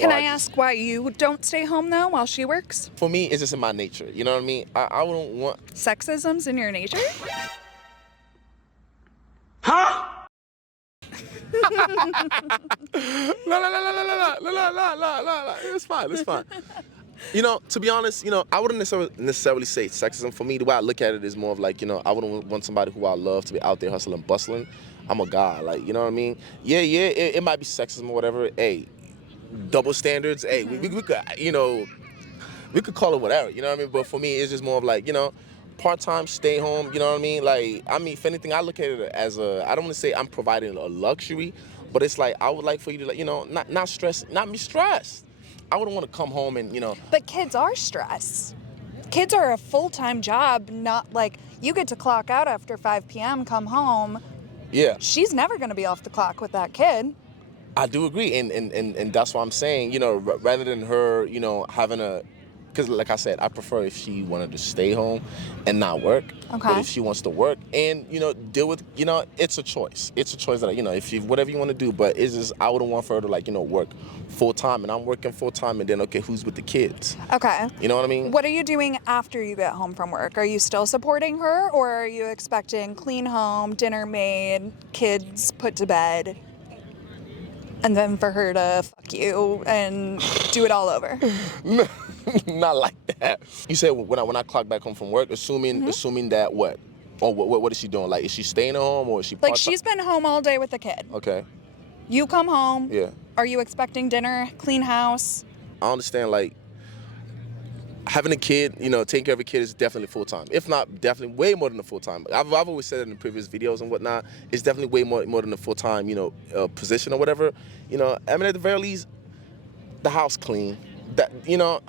Can I ask why you don't stay home, though, while she works? For me, it's just in my nature. You know what I mean? I wouldn't want... Sexism's in your nature? Huh? No. It's fine. It's fine. You know, to be honest, you know, I wouldn't necessarily say sexism. For me, the way I look at it is more of like, you know, I wouldn't want somebody who I love to be out there hustling, bustling. I'm a guy, like, you know what I mean? Yeah, it might be sexism or whatever. Hey, double standards. Hey, we could, you know, we could call it whatever, you know what I mean? But for me, it's just more of like, you know, part-time, stay home, you know what I mean? Like, I mean, if anything, I look at it as I don't want to say I'm providing a luxury, but it's like, I would like for you to, like, you know, not be stressed. I wouldn't want to come home and, you know. But kids are stressed. Kids are a full-time job, not like you get to clock out after 5 p.m., come home. Yeah. She's never going to be off the clock with that kid. I do agree, and that's what I'm saying, you know, rather than her, you know, having a, because like I said, I prefer if she wanted to stay home and not work. Okay. But if she wants to work and, you know, deal with, you know, it's a choice. It's a choice that, you know, if you, whatever you want to do, but it's just, I wouldn't want for her to, like, you know, work full time, and I'm working full time, and then, okay, who's with the kids? Okay. You know what I mean? What are you doing after you get home from work? Are you still supporting her, or are you expecting clean home, dinner made, kids put to bed, and then for her to fuck you and do it all over? Not like that. You said when I clock back home from work, assuming that what? Or what is she doing? Like, is she staying at home, or is she Like, she's been home all day with the kid. Okay. You come home. Yeah. Are you expecting dinner, clean house? I understand, like, having a kid, you know, taking care of a kid is definitely full-time. If not, definitely way more than a full-time. I've always said it in previous videos and whatnot. It's definitely way more than a full-time, you know, position or whatever. You know, I mean, at the very least, the house clean. That, you know,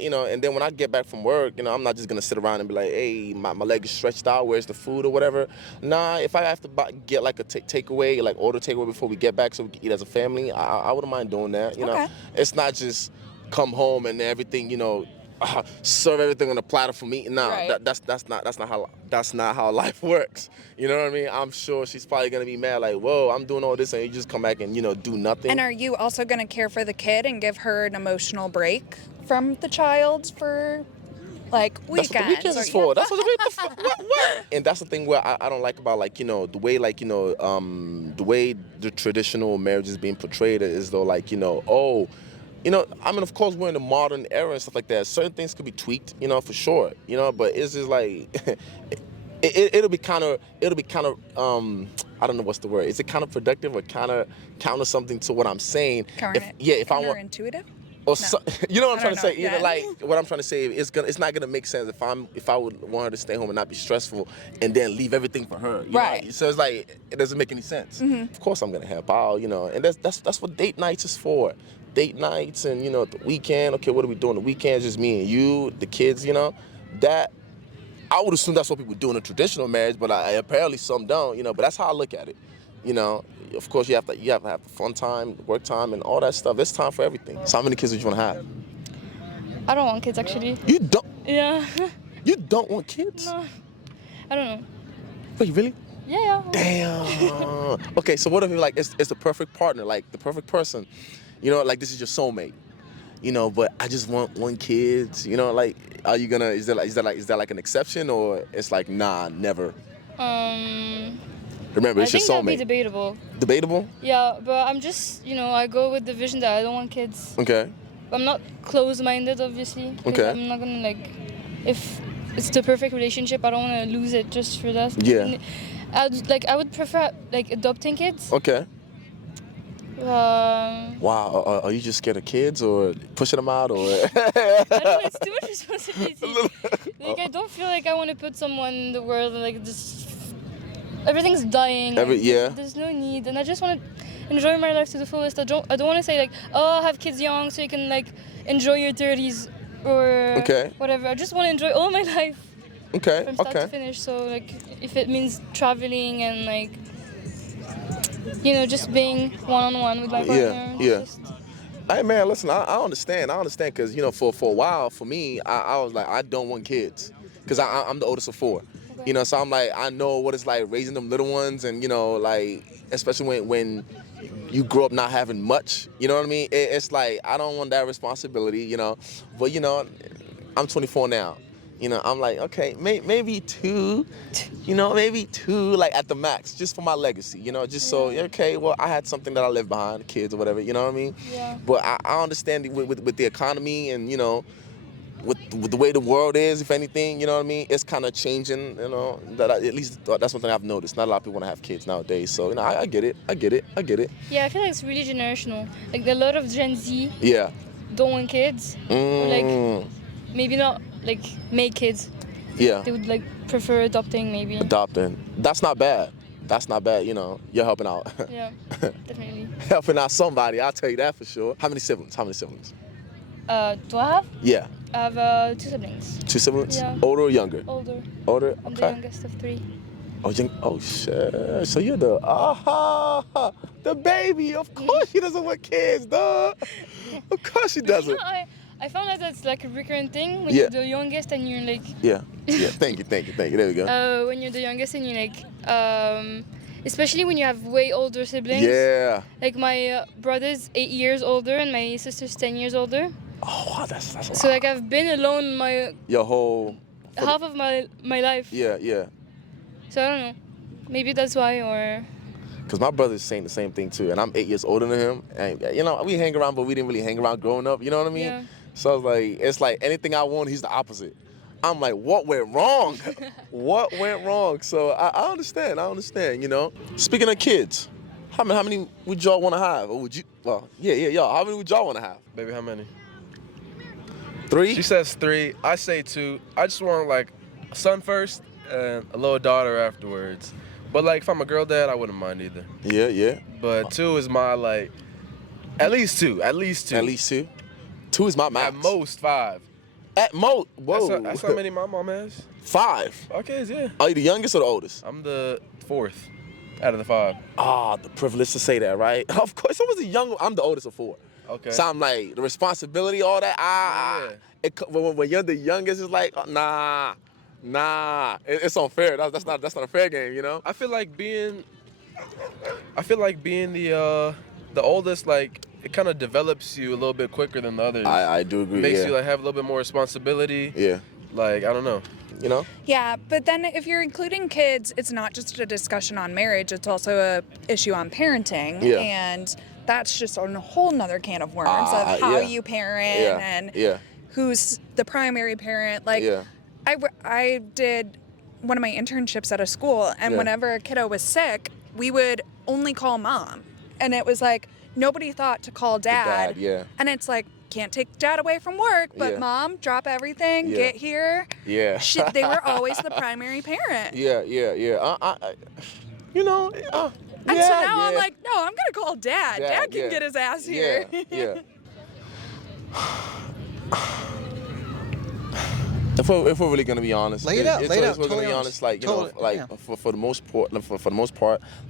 you know, and then when I get back from work, you know, I'm not just gonna sit around and be like, hey, my leg is stretched out, where's the food or whatever. Nah, if I have to get like a takeaway, like order takeaway before we get back so we can eat as a family, I wouldn't mind doing that. You know, it's not just come home and everything, you know, serve everything on a platter for me. No, right. that's not how life works. You know what I mean? I'm sure she's probably gonna be mad, like, whoa, I'm doing all this and you just come back and, you know, do nothing. And are you also gonna care for the kid and give her an emotional break from the child for, like, weekends? That's what the weekends is for. That's what the what? And that's the thing where I don't like about, like, you know, the way, like, you know, the way the traditional marriage is being portrayed is though, like, you know, oh, you know, I mean, of course, we're in the modern era and stuff like that. Certain things could be tweaked, you know, for sure, you know, but it's just like, it'll be kind of, I don't know what's the word. Is it kind of productive or kind of counter something to what I'm saying? If I want intuitive. Or so, you know what I'm trying to say? Yeah. Like, what I'm trying to say is it's not gonna make sense if I would want her to stay home and not be stressful and then leave everything for her. You know? So it's like, it doesn't make any sense. Of course I'm gonna help out, you know, and that's what date nights is for. Date nights and, you know, the weekend. Okay, what are we doing the weekends? Just me and you, the kids, you know. That, I would assume that's what people do in a traditional marriage, but apparently some don't, you know. But that's how I look at it, you know. Of course, you have to have fun time, work time, and all that stuff. There's time for everything. So how many kids would you want to have? I don't want kids, actually. You don't? Yeah. You don't want kids? No. I don't know. Wait, really? Yeah. Damn. Okay, so what if, like, it's the perfect partner, like the perfect person, you know, like this is your soulmate, you know, but I just want one kid, you know, like, are you gonna, is that like an exception, or it's like, nah, never? Remember, it's your soulmate. I think that'd be debatable. Debatable? Yeah, but I'm just, you know, I go with the vision that I don't want kids. Okay. I'm not close-minded, obviously. Okay. I'm not gonna, like, if it's the perfect relationship, I don't want to lose it just for that. Yeah. I would prefer, like, adopting kids. Okay. Wow, are you just scared of kids or pushing them out, or? I don't know, it's too much responsibility. Like, I don't feel like I want to put someone in the world and, like, just everything's dying. There's no need, and I just want to enjoy my life to the fullest. I don't want to say, like, oh, have kids young so you can, like, enjoy your 30s or whatever. I just want to enjoy all my life. From start to finish. So, like, if it means traveling and, like, you know, just being one-on-one with my partner. Hey, man, listen, I understand. Because, you know, for a while, for me, I was like, I don't want kids. Because I'm the oldest of 4. You know, so I'm like, I know what it's like raising them little ones, and, you know, like, especially when you grow up not having much. You know what I mean? It's like I don't want that responsibility. You know, but you know, I'm 24 now. You know, I'm like, okay, maybe 2. You know, maybe 2, like at the max, just for my legacy. You know, just so okay, well, I had something that I left behind, kids or whatever. You know what I mean? Yeah. But I understand with the economy and you know. With the way the world is, if anything, you know what I mean, it's kind of changing, you know, at least that's one thing I've noticed. Not a lot of people want to have kids nowadays, so, you know, I get it. Yeah, I feel like it's really generational. Like, a lot of Gen Z Yeah. don't want kids. Or, like, maybe not, like, make kids. Yeah. They would, like, prefer adopting, maybe. Adopting. That's not bad, you know, you're helping out. Yeah, definitely. Helping out somebody, I'll tell you that for sure. How many siblings? Do I have? Yeah. I have 2 siblings. 2 siblings? Yeah. Older or younger? Older. Older? I'm Okay. the youngest of 3. Oh shit. So you're the baby. Of course she doesn't want kids, duh. Of course she doesn't. You know, I found out that's like a recurrent thing when Yeah. you're the youngest and you're like. Yeah. Thank you. There we go. When you're the youngest and you're like, especially when you have way older siblings. Yeah. Like my brother's 8 years older and my sister's 10 years older. Oh wow, that's a lot. So like I've been alone Your whole half of my life. Yeah. So I don't know. Maybe that's why, or. Cause my brother's saying the same thing too, and I'm 8 years older than him. And you know, we hang around, but we didn't really hang around growing up. You know what I mean? Yeah. So I was like, it's like anything I want, he's the opposite. I'm like, what went wrong? What went wrong? So I understand. You know. Speaking of kids, how many would y'all want to have? Or would you? Well, yeah, y'all. How many would y'all want to have? Baby, how many? 3? She says 3. I say 2. I just want like a son first and a little daughter afterwards. But like if I'm a girl dad, I wouldn't mind either. Yeah. But 2 is my like, at least two. 2 is my max. At most 5. At most. Whoa. That's how many my mom has. 5. Okay, yeah. Are you the youngest or the oldest? I'm the 4th out of the 5. The privilege to say that, right? Of course, I was the young. I'm the oldest of 4. Okay. So I'm like the responsibility, all that. When you're the youngest, it's like nah. It's unfair. That's not a fair game, you know. I feel like being the oldest, like it kind of develops you a little bit quicker than the others. I do agree. Makes you like have a little bit more responsibility. Yeah. Like I don't know. You know. Yeah, but then if you're including kids, it's not just a discussion on marriage, it's also a issue on parenting. Yeah. And that's just a whole nother can of worms of how you parent and who's the primary parent. Like, I did one of my internships at a school, and whenever a kiddo was sick, we would only call mom. And it was like, nobody thought to call dad. And it's like, can't take dad away from work, but mom, drop everything, get here. Yeah. They were always the primary parent. Yeah. You know. And so now I'm like, no, I'm gonna call dad. Dad can get his ass here. Yeah. If we're really gonna be honest, lay it out. If we're gonna be honest, like you know, like for the most part,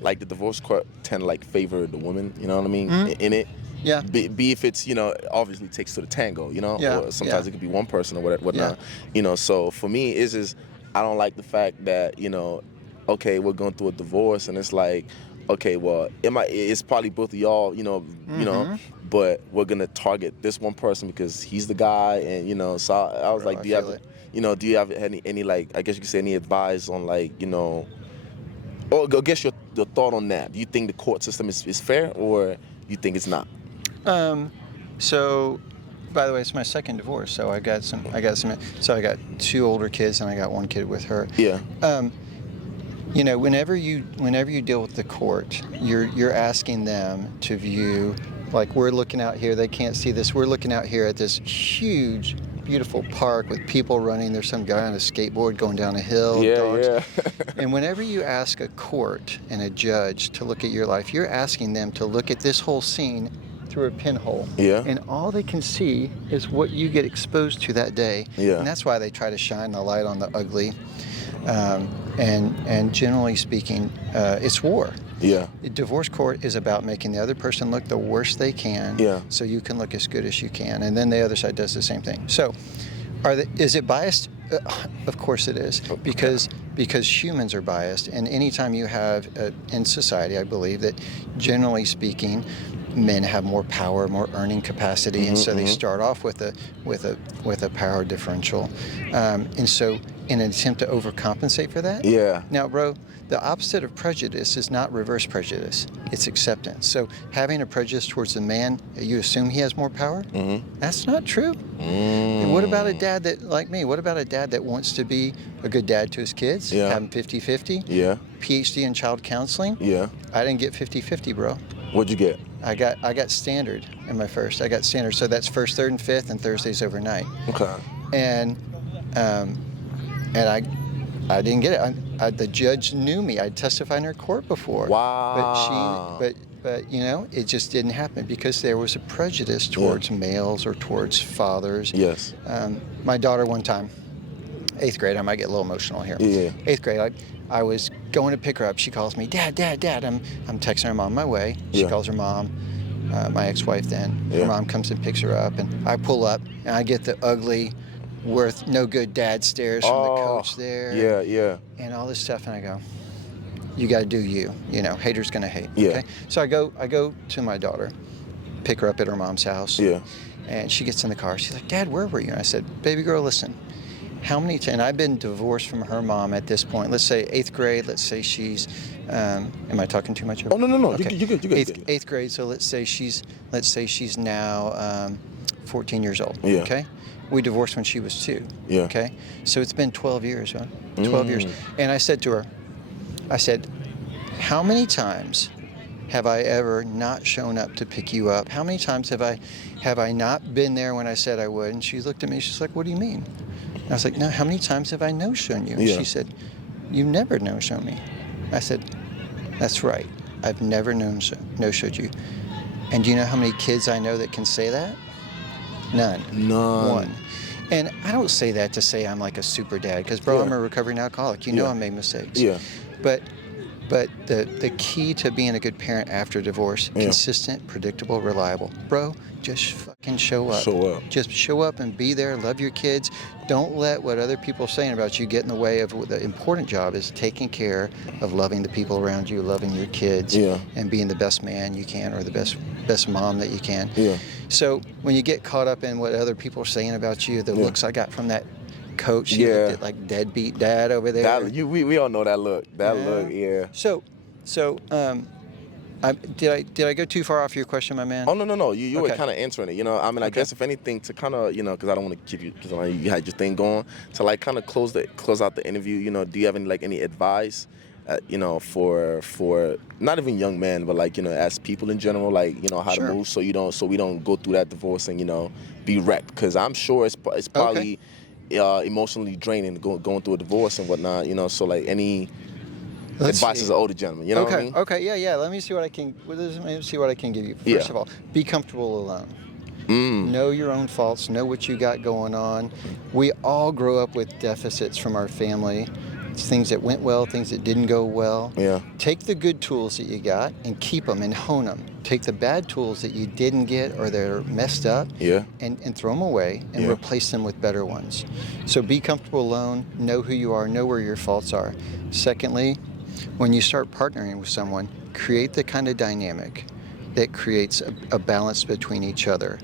like the divorce court tend to like favor the woman. You know what I mean? In it. Yeah. Be if it's, you know, obviously takes to the tango, you know. Yeah. Or sometimes it could be one person or whatnot. You know. So for me, is I don't like the fact that, you know, okay, we're going through a divorce and it's like, okay, well, it's probably both of y'all, you know, but we're gonna target this one person because he's the guy, and you know. So I was like, do you have any like, I guess you could say, any advice on, like, you know, or I guess your thought on that? Do you think the court system is fair, or you think it's not? So, by the way, it's my second divorce, so I got 2 older kids and I got 1 kid with her. Yeah. You know, whenever you deal with the court, you're asking them to view, like, we're looking out here, they can't see this, we're looking out here at this huge, beautiful park with people running, there's some guy on a skateboard going down a hill, dogs. And whenever you ask a court and a judge to look at your life, you're asking them to look at this whole scene through a pinhole. Yeah. And all they can see is what you get exposed to that day. Yeah. And that's why they try to shine the light on the ugly. And generally speaking, it's war. Yeah. The divorce court is about making the other person look the worst they can, so you can look as good as you can. And then the other side does the same thing. So is it biased? Of course it is, because because humans are biased. And anytime you have, in society, I believe that generally speaking, men have more power, more earning capacity, and so they start off with a power differential. And so in an attempt to overcompensate for that. Yeah. Now, bro, the opposite of prejudice is not reverse prejudice. It's acceptance. So having a prejudice towards the man, you assume he has more power? That's not true. And what about a dad that, like me, what about a dad that wants to be a good dad to his kids? Yeah. Have them 50-50? Yeah. PhD in child counseling? Yeah. I didn't get 50-50, bro. What'd you get? I got standard in my first. I got standard. So that's first, third, and fifth, and Thursdays overnight. Okay. And I didn't get it. The judge knew me. I'd testified in her court before. Wow. But you know, it just didn't happen because there was a prejudice towards males or towards fathers. Yes. My daughter one time, 8th grade, I might get a little emotional here. Yeah. 8th grade, I was going to pick her up. She calls me, Dad. I'm texting her, I'm on my way. She calls her mom, my ex-wife then. Her mom comes and picks her up, and I pull up, and I get the ugly, no good dad stares from the coach there. Yeah. And all this stuff, and I go, you got to do you. You know, haters gonna hate. Yeah. Okay? So I go to my daughter, pick her up at her mom's house. Yeah. And she gets in the car. She's like, Dad, where were you? And I said, baby girl, listen. How many times, and I've been divorced from her mom at this point, let's say 8th grade, let's say she's, am I talking too much? Oh, no. Okay. You good. 8th grade, so let's say she's now 14 years old, Yeah. okay? We divorced when she was 2, Yeah. okay? So it's been 12 years, huh? 12 years. And I said to her, how many times have I ever not shown up to pick you up? How many times have I not been there when I said I would? And she looked at me, she's like, what do you mean? I was like, no, how many times have I no-shown you? And she said, you've never no-shown me. I said, that's right. I've never no-showed you. And do you know how many kids I know that can say that? None. One. And I don't say that to say I'm like a super dad, because, bro, I'm a recovering alcoholic. You know I made mistakes. Yeah. But the key to being a good parent after divorce, consistent, predictable, reliable. Bro, just fucking show up. Show up. Just show up and be there. Love your kids. Don't let what other people are saying about you get in the way of what the important job is, taking care of loving the people around you, loving your kids, and being the best man you can, or the best mom that you can. Yeah. So when you get caught up in what other people are saying about you, the looks I got from that coach, he looked at like deadbeat dad over there. We all know that look. Look, yeah. So, did I go too far off your question, my man? Oh no. You were Okay. kind of answering it. You know, I mean, I guess if anything, to kind of, you know, because I don't want to give you, because you had your thing going, to like kind of close out the interview. You know, do you have any advice? You know, for not even young men, but like, you know, as people in general, like, you know, how to move so we don't go through that divorce and, you know, be wrecked, because I'm sure it's probably emotionally draining going through a divorce and whatnot, you know. So like any advice as an older gentleman, you know what I mean? Okay, yeah. Let me see what I can give you. First of all, be comfortable alone. Know your own faults. Know what you got going on. We all grow up with deficits from our family. Things that went well, things that didn't go well. Yeah. Take the good tools that you got and keep them and hone them. Take the bad tools that you didn't get or they're messed up and throw them away and replace them with better ones. So be comfortable alone, know who you are, know where your faults are. Secondly, when you start partnering with someone, create the kind of dynamic that creates a balance between each other.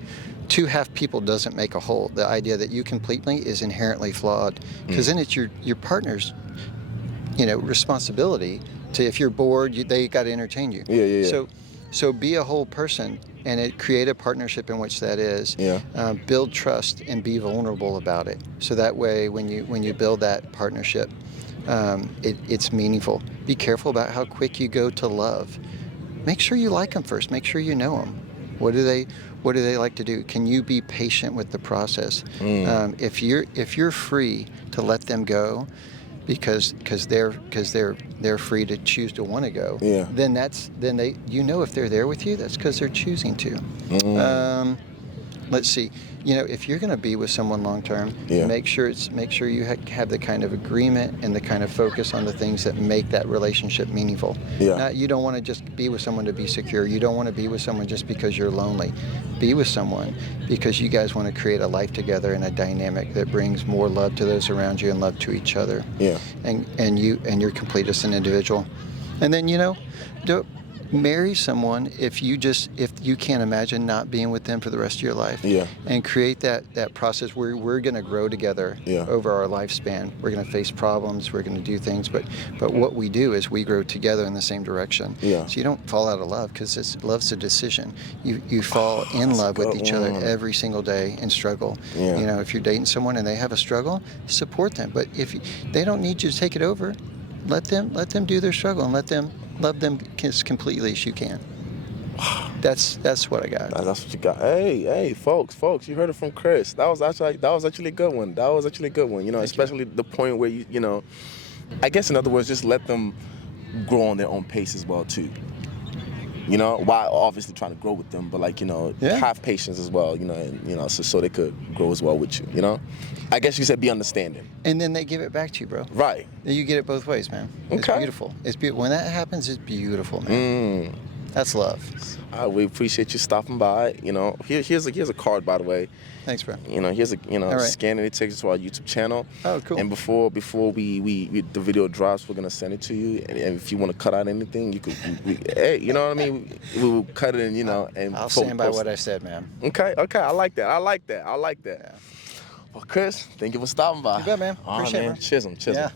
2 half people doesn't make a whole. The idea that you complete me is inherently flawed, because then it's your partner's, you know, responsibility to, if you're bored, they got to entertain you. Yeah. So be a whole person, and create a partnership in which that is. Build trust and be vulnerable about it. So that way, when you build that partnership, it's meaningful. Be careful about how quick you go to love. Make sure you like them first. Make sure you know them. What do they like to do? Can you be patient with the process? If you're free to let them go, because they're free to choose to want to go. Then if they're there with you, that's because they're choosing to. let's see, you know, if you're going to be with someone long term, make sure you have the kind of agreement and the kind of focus on the things that make that relationship meaningful. You don't want to just be with someone to be secure. You don't want to be with someone just because you're lonely. Be with someone because you guys want to create a life together in a dynamic that brings more love to those around you and love to each other. And you're complete as an individual. And then, you know, don't marry someone if you can't imagine not being with them for the rest of your life. And create that process where we're going to grow together over our lifespan. We're going to face problems, we're going to do things, but what we do is we grow together in the same direction. So you don't fall out of love, because love's a decision. You fall in love with each other every single day and struggle. You know, if you're dating someone and they have a struggle, support them. But if they don't need you to take it over, let them do their struggle and let them love them as completely as you can. That's what I got. That's what you got. Hey, folks, you heard it from Chris. That was actually a good one. You know, especially the point where you know, I guess in other words, just let them grow on their own pace as well too. You know, while obviously trying to grow with them, but like, you know, have patience as well. You know, and, you know, so they could grow as well with you. You know, I guess you said be understanding. And then they give it back to you, bro. Right. You get it both ways, man. It's beautiful. It's beautiful. When that happens, it's beautiful, man. That's love. We appreciate you stopping by. You know, here's a card, by the way. Thanks, bro. You know, scan it. It takes us to our YouTube channel. Oh, cool. And before we the video drops, we're gonna send it to you. And if you want to cut out anything, you could. Hey, you know what I mean? We will cut it and, you know, and I'll stand by what I said, man. Okay. I like that. Yeah. Well, Chris, thank you for stopping by. You bet, man. Appreciate it, man. Chisholm. Yeah.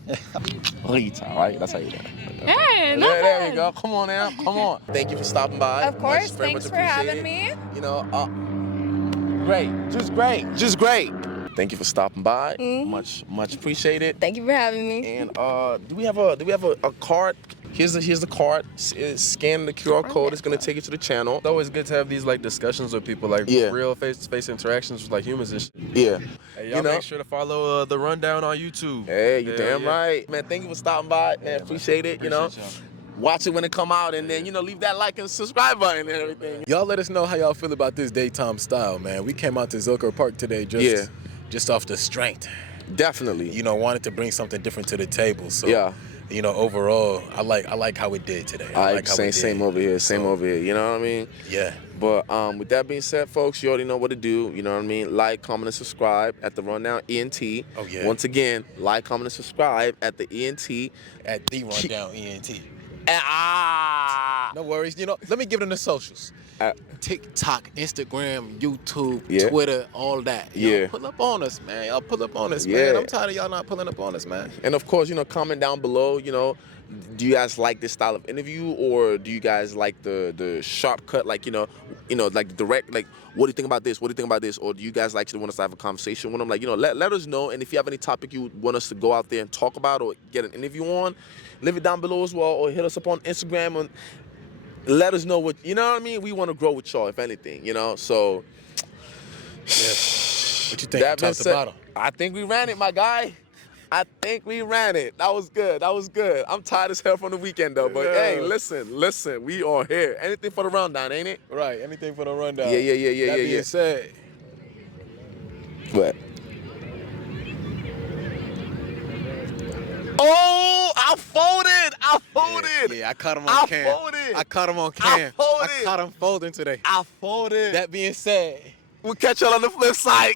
Rita, right? That's how you do it. Hey, There we go. Come on now. Come on. Thank you for stopping by. Of course. Very Thanks much for having appreciated. me. You know, just great. Thank you for stopping by. Much appreciated. Thank you for having me. And do we have a card? Here's the card. Scan the QR code. It's gonna take you to the channel. It's always good to have these like discussions with people, like real face-to-face interactions with like humans and shit. Yeah. Hey, y'all make sure to follow the Rundown on YouTube. Hey, you damn right, man. Thank you for stopping by, man. Appreciate it. You know. Watch it when it come out, and then, you know, leave that like and subscribe button and everything. Y'all let us know how y'all feel about this daytime style, man. We came out to Zilker Park today just off the strength. Definitely. You know, wanted to bring something different to the table. So you know, overall, I like how it did today. Same over here. You know what I mean? Yeah. But with that being said, folks, you already know what to do. You know what I mean? Like, comment, and subscribe at the Rundown ENT. Oh yeah. Once again, like, comment, and subscribe at the ENT. At the Rundown ENT. No worries. You know, let me give them the socials. TikTok, Instagram, YouTube, Twitter, all that. Y'all pull up on us, man. Man. I'm tired of y'all not pulling up on us, man. And of course, you know, comment down below, you know, do you guys like this style of interview, or do you guys like the sharp cut, like, you know, like direct, like, what do you think about this? What do you think about this? Or do you guys actually want us to have a conversation with them? Like, you know, let us know. And if you have any topic you want us to go out there and talk about or get an interview on, leave it down below as well, or hit us up on Instagram and let us know what, you know what I mean? We want to grow with y'all, if anything, you know? So, what you think? Top to bottom? I think we ran it, my guy. That was good. I'm tired as hell from the weekend, though. But hey, listen, we are here. Anything for the rundown, ain't it? Right, anything for the rundown. Yeah. That being said. What? Oh, I folded. Yeah, I caught him on cam. I caught him folding today. I folded. That being said. We'll catch y'all on the flip side.